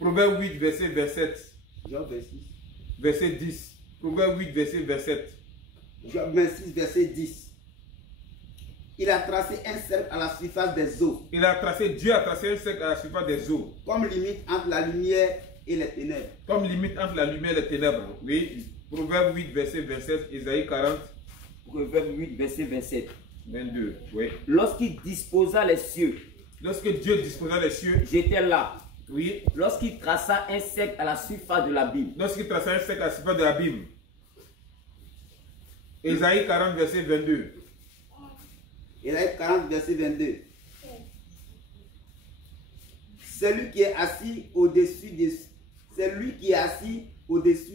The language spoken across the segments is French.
Proverbe 8, verset 27. Job 26. Verset 10. Proverbe 8, verset 27. Job 26, verset 10. Il a tracé un cercle à la surface des eaux. Dieu a tracé un cercle à la surface des eaux. Comme limite entre la lumière et les ténèbres. Comme limite entre la lumière et les ténèbres. Oui. Proverbe 8, verset 27. Isaïe 40. Proverbe 8, verset 27. 22. Oui. Lorsqu'il disposa les cieux, Lorsque Dieu disposa les cieux. j'étais là. Oui. Lorsqu'il traça un cercle à la surface de l'abîme. Lorsqu'il traça un cercle à la surface de l'abîme. Isaïe 40, verset 22. Isaïe 40, verset 22. Celui qui est assis au-dessus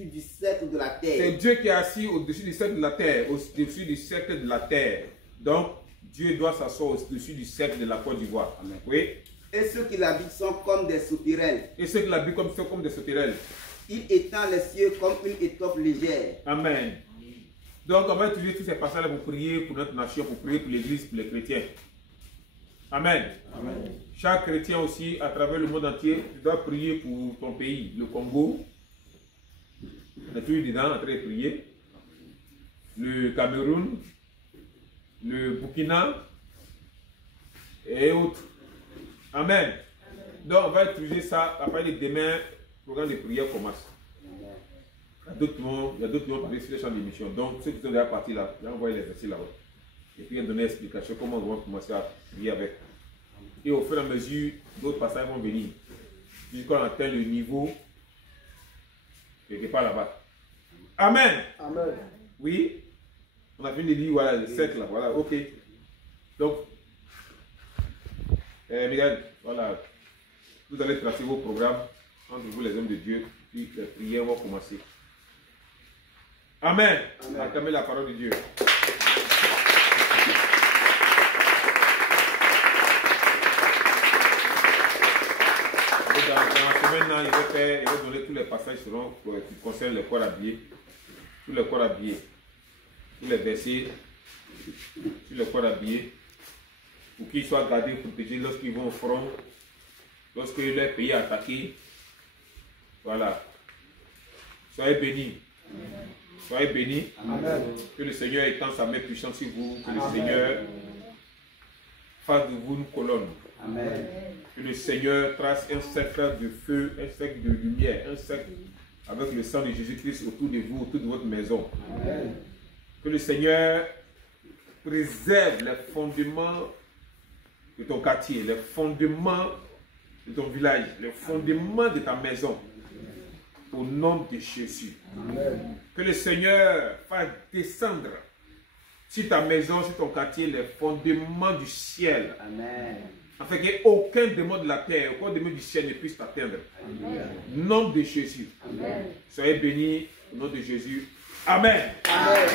du cercle de la terre. C'est Dieu qui est assis au-dessus du cercle de la terre. Au-dessus du cercle de la terre. Donc, Dieu doit s'asseoir au-dessus du cercle de la Côte d'Ivoire. Oui. Et ceux qui l'habitent sont comme des sauterelles. Et ceux qui l'habitent sont comme des sauterelles. Il étend les cieux comme une étoffe légère. Amen. Donc, on va utiliser tous ces passages pour prier pour notre nation, pour prier pour l'église, pour les chrétiens. Amen. Amen. Chaque chrétien aussi, à travers le monde entier, tu dois prier pour ton pays, le Congo. On est tous dedans en train de prier. Le Cameroun, le Burkina et autres. Amen. Donc, on va utiliser ça. À partir de demain, le programme de prière commence. Il y a d'autres qui vont parler sur les champs d'émission. Donc, ceux qui sont déjà partis là, j'ai envoyé les versets là-bas. Et puis, il a donné l'explication comment on va commencer à prier avec. Et au fur et à mesure, d'autres passages vont venir. Jusqu'à on atteint le niveau quelque part là-bas. Amen. Amen. Oui. On a fini de lire, voilà, le cercle là. Voilà, ok. Donc, Miguel, voilà. Vous allez tracer vos programmes entre vous, les hommes de Dieu. Puis les prières vont commencer. Amen. Acclamez la parole de Dieu. Dans la semaine, il va donner tous les passages qui concernent le corps habillé. Tous les corps habillés. Tous les versets sur le corps habillé. Pour qu'ils soient gardés, protégés lorsqu'ils vont au front. Lorsque leur pays est attaqué. Voilà. Soyez bénis. Soyez bénis. Amen. Que le Seigneur étende sa main puissante sur vous. Que le Seigneur fasse de vous une colonne. Amen. Que le Seigneur trace un cercle de feu, un cercle de lumière, un cercle avec le sang de Jésus-Christ autour de vous, autour de votre maison. Amen. Que le Seigneur préserve les fondements de ton quartier, les fondements de ton village, les fondements de ta maison. Au nom de Jésus. Amen. Que le Seigneur fasse descendre sur ta maison, sur ton quartier, les fondements du ciel. Amen. Afin qu'aucun démon de la terre, aucun démon du ciel ne puisse t'atteindre. Au nom de Jésus. Amen. Soyez bénis au nom de Jésus. Amen. Amen.